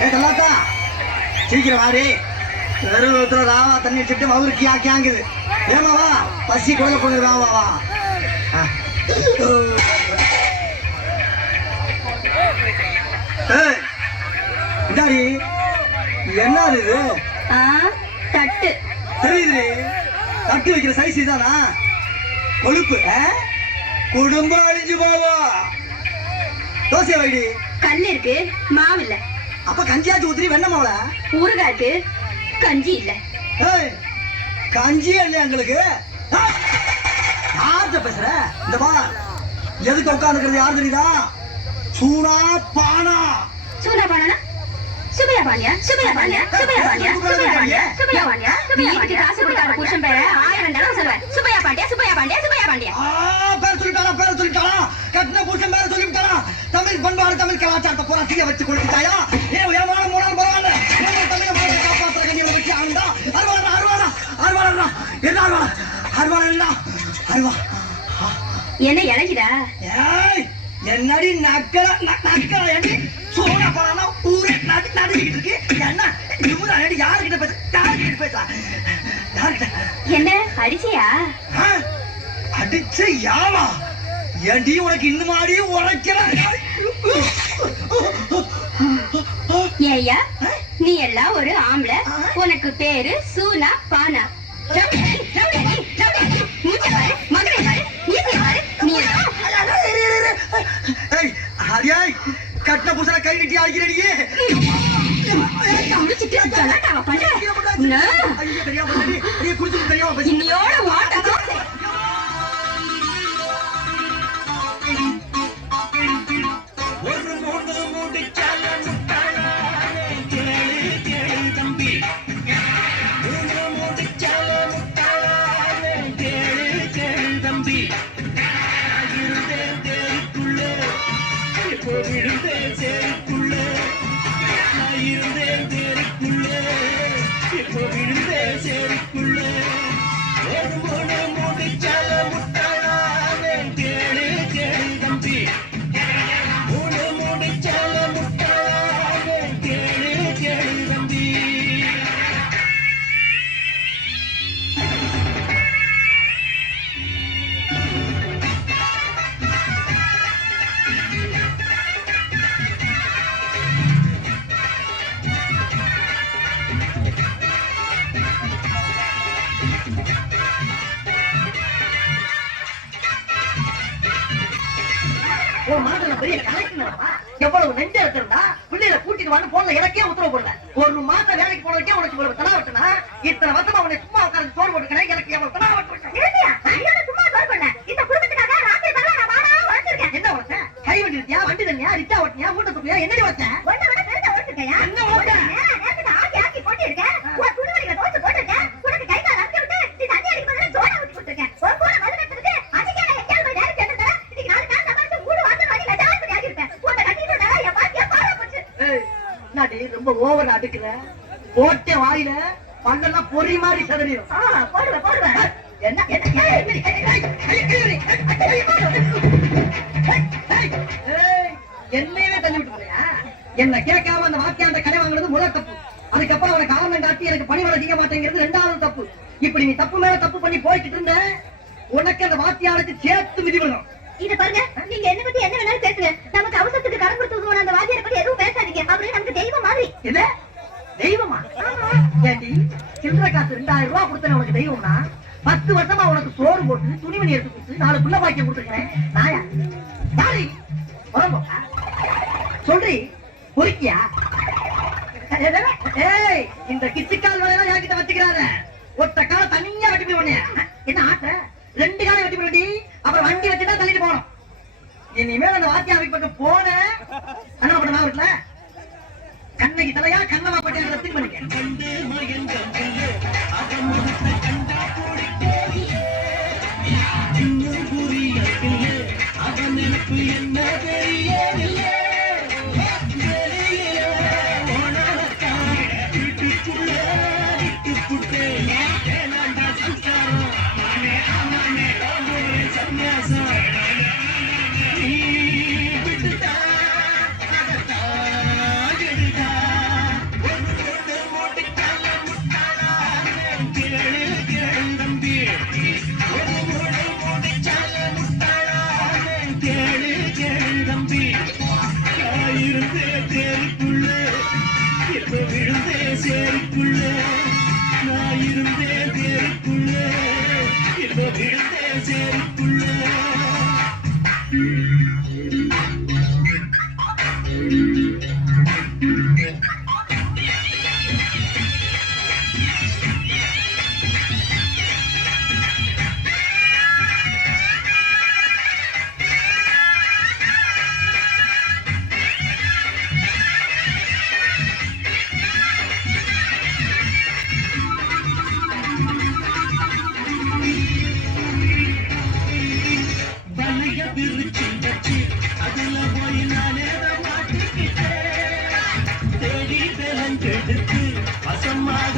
கல்லாத்தா சீக்கிரம் வாடி. வெறும் ராவா தண்ணி வச்சுட்டு அவரு கியாங்குது. ஏமாவா பசி குடல கொண்டு ராவா இந்தாடி என்ன இது? தட்டு தெரியுது. தட்டு வைக்கிற சைஸ் இதானா? கொழுப்பு குடும்பம் அழிஞ்சு போவா. தோசை வைடி. கல் இருக்கு, மாவு இல்ல. அப்ப கஞ்சியாச்சு ஊத்திரி வெண்ண மாவுல. ஊறுகாய் இருக்கு, கஞ்சி இல்ல. கஞ்சியே இல்லையா எங்களுக்கு? யார்கிட்ட பேசுற? இந்த பா எதுக்கு உட்காந்துக்கிறது யாரு தெரியுதா? சூனா பானா. சூனா பானா? சுபையா பாண்டியா, சுபையா பாண்டியா, சுபையா பாண்டியா, சுபையா பாண்டியா, சுபையா பாண்டியா. வீட்டுக்கு காசு கொடுக்காத புருஷன் பேரை 1000 தடவை சொல்லுவேன். சுபையா பாண்டியா, சுபையா பாண்டியா, சுபையா பாண்டியா. பேர் சொல்லிட்டாளா? கட்டின புருஷன் பேரை சொல்லிவிட்டாளா? தமிழ் பண்பாடு தமிழ் கலாச்சாரத்தை பூரா தீய வச்சு கொடுத்துட்டாயா? ஏமான மூணாம் பரவாயில்ல. தமிழ் மொழியை காப்பாற்றுற கண்ணியை வச்சு ஆண்டா. என்ன இறங்கிடா? என்னடி நக்கலா ஏண்டி சோனா பழனா ஊரே நடுக்கிட்டு இருக்கு. என்ன இவரா ஏண்டி யாருக்கிட்ட பேச? என்ன அடிச்சியா? அடிச்ச யாவா? ஏண்டி உனக்கு இன்னும் மாடி உரைக்கிற? ஏய்யா நீ எல்லாம் ஒரு ஆம்பளை, உனக்கு பேரு சூனா பானா. கட்டின புருஷனை கை நீட்டி ஆகிறடியே. இன்னையோட வாட்டா எவ்வளவு நெஞ்ச இருந்தா பிள்ளைல கூட்டிட்டு வந்து போன்ல எனக்கே உத்தரவு போடல. ஒரு மாசம் வேலைக்கு போனதுக்கே உனக்கு இவ்வளவு தலா விட்டுனா, இத்தனை வருஷமா உனக்கு சும்மா உட்கார்ந்து சோறு போட்டுக்கிறேன். எனக்கு எவ்வளவு தலா விட்டு சும்மா சோறு பண்ண இந்த குடும்பத்துக்காக ராத்திரி பகலா நான் வாடா உழைச்சிருக்கேன். என்ன உழைச்ச? கை வண்டி இருக்கியா, வண்டி தண்ணியா, ரிச்சா ஓட்டியா, மூட்டை தூக்கியா, என்னடி உழைச்ச? ஒன்ன விட பெருசா உழைச்சிருக்கையா? என்ன உழைச்ச? நேரத்துக்கு ஆக்கி ஆக்கி போட்டிருக்கேன். ஒரு துணிமணிகளை துவைச்சு போட்டிருக்கேன். உனக்கு கை கால் அரைச்சு விட்டு நீ தண்ணி அடிக்கும் போது சோடா ஊத்தி கொடுத்துருக்கேன். ஒரு கூட மதுரத்துக்கு அதுக்கே நான் எங்கேயாவது போய் நேரம் சேர்ந்துட்டேன். இன்னைக்கு 4 நாள் சமாளிச்சு மூடு வாசல் வாங்கி லட்சாவது ஆகிருப்பேன். உன்னை கட்டிட்டு என் பாத்தியா பாரா போச்சு. என்னடி ரொம்ப ஓவர் அடுக்குற? போட்டே வாயில பல்லெல்லாம் பொறி மாதிரி சதறியும். போடுவேன். என்ன என்னையவே தள்ளி விட்டு போறியா? என்ன கேட்காம அந்த வாக்கியாண்ட கடை வாங்குறது முதல் தப்பு. அதுக்கப்புறம் அவனை காரணம் காட்டி எனக்கு பணி வர செய்ய மாட்டேங்கிறது 2வது தப்பு. இப்படி நீ தப்பு மேல தப்பு பண்ணி போய்கிட்டு இருந்த உனக்கு அந்த வாத்தியாருக்கு சேர்த்து மிதி விடும். இத பாருங்க, நீங்க என்ன பத்தி என்ன வேணாலும் பேசுங்க. நமக்கு அவசரத்துக்கு கடன் கொடுத்து அந்த வாத்தியாரை பத்தி எதுவும் பேசாதீங்க. அவரே நமக்கு தெய்வம் மாதிரி. என்ன தெய்வமா? ஏண்டி சில்லறை காசு 2000 ரூபாய் கொடுத்தேன் உனக்கு தெய்வம்னா, 10 வருஷமா உனக்கு சோறு போட்டு துணிமணி எடுத்து கொடுத்து 4 புள்ள பாக்கியம் கொடுத்துருக்கேன். நாயா சாரி சொல்றி பொறுக்கியா? ஏய் இந்த கிச்சுக்கால் வேலையெல்லாம் என்கிட்ட வச்சுக்கிறாத. ஒத்த கால தனியா வெட்டி போய் உடனே என்ன ஆட்ட 2 காலை வெட்டி போடி. அப்புறம் வண்டி வச்சுதான் தள்ளிட்டு போனோம். இனிமேல் அந்த வாத்தியாருக்கு பக்கம் போன என்ன பண்ண இருக்குல்ல, கண்ணைக்கு தலையா கண்ணமா பட்டியா திங்க் பண்ணிக்க. வலிய பிரிச்சு வச்சு அதுல போய் நானேதான் மாட்டிக்கிட்டேன் தேடி தெலங்கெடுத்து அசமாக